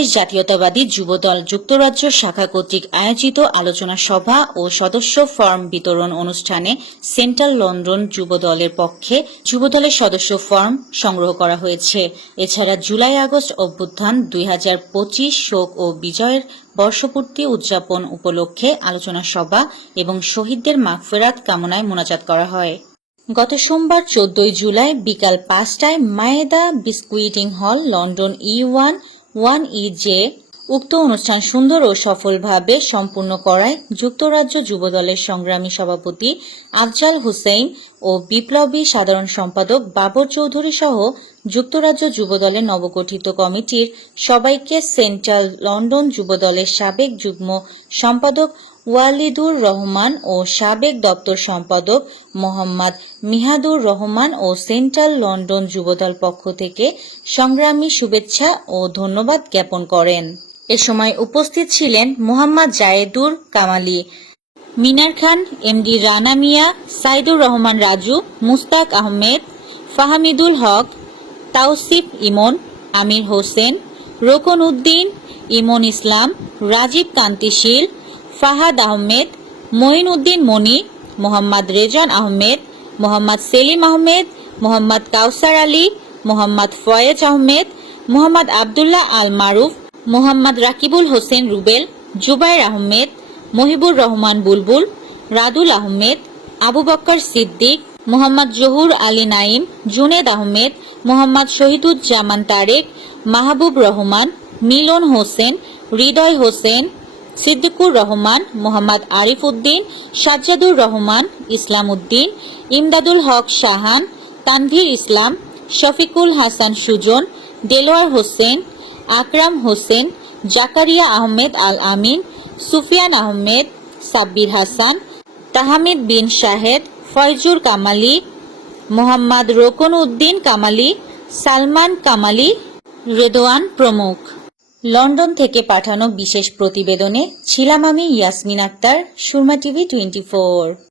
বাংলাদেশ জাতীয়তাবাদী যুবদল যুক্তরাজ্য শাখা কর্তৃক আয়োজিত আলোচনা সভা ও সদস্য ফর্ম বিতরণ অনুষ্ঠানে সেন্ট্রাল লন্ডন যুবদলের পক্ষে যুবদলের সদস্য ফর্ম সংগ্রহ করা হয়েছে। এছাড়া জুলাই আগস্ট অভ্যুত্থান 2025 শোক ও বিজয়ের বর্ষপূর্তি উদযাপন উপলক্ষে আলোচনা সভা এবং শহীদদের মাগফিরাত কামনায় মোনাজাত করা হয়। গত সোমবার 14 জুলাই বিকাল 5টায় মায়েদা বিস্কুইটিং হল, লন্ডন E1 1EJ উক্ত অনুষ্ঠান সুন্দর ও সফলভাবে সম্পূর্ণ করায় যুক্তরাজ্য যুবদলের সংগ্রামী সভাপতি আফজাল হোসেন ও বিপ্লবী সাধারণ সম্পাদক বাবর চৌধুরী সহ যুক্তরাজ্য যুবদলের নবগঠিত কমিটির সবাইকে সেন্ট্রাল লন্ডন যুবদলের সাবেক যুগ্ম সম্পাদক ওয়ালিদুর রহমান ও সাবেক দপ্তর সম্পাদক মোহাম্মদ মিহাদুর রহমান ও সেন্ট্রাল লন্ডন যুবদল পক্ষ থেকে সংগ্রামী শুভেচ্ছা ও ধন্যবাদ জ্ঞাপন করেন। এ সময় উপস্থিত ছিলেন মোহাম্মদ জায়েদুর কামালি, মিনার খান, এমডি রানা মিয়া, সাইদুর রহমান রাজু, মুস্তাক আহমেদ, ফাহামিদুল হক, তাওসিফ ইমন, আমির হোসেন, রোকন উদ্দিন, ইমন ইসলাম, রাজীব কান্তিশীল, ফাহাদ আহমেদ, মঈন উদ্দিন মনি, মোহাম্মদ রেজান আহমেদ, মোহাম্মদ সেলিম আহমেদ, মোহাম্মদ কাউসার আলী, মোহাম্মদ ফয়েজ আহমেদ, মোহাম্মদ আবদুল্লাহ আল মারুফ, মোহাম্মদ রাকিবুল হোসেন রুবেল, জুবাইর আহমেদ, মহিবুর রহমান বুলবুল, রাদুল আহমেদ, আবু বক্কর সিদ্দিক, মোহাম্মদ জহুর আলী নাইম, জুনেদ আহমেদ, মোহাম্মদ শহীদুজ্জামান তারেক, মাহবুব রহমান, মিলন হোসেন, হৃদয় হোসেন, সিদ্দিকুর রহমান, মোহাম্মদ আরিফ উদ্দিন, সাজ্জাদুর রহমান, ইসলাম উদ্দিন, ইমদাদুল হক শাহান, তানভীর ইসলাম, শফিকুল হাসান সুজন, দেলোয়ার হোসেন, আকরাম হোসেন, জাকারিয়া আহমেদ আল আমিন, সুফিয়ান আহমেদ, সাব্বির হাসান, তাহমিদ বিন শাহেদ, ফয়জুর কামালি, মোহাম্মদ রোকন উদ্দিন কামালি, সালমান কামালি, রেদওয়ান প্রমুখ। লন্ডন থেকে পাঠানো বিশেষ প্রতিবেদনে ছিলাম আমি ইয়াসমিন আক্তার, সুরমা টিভি 24।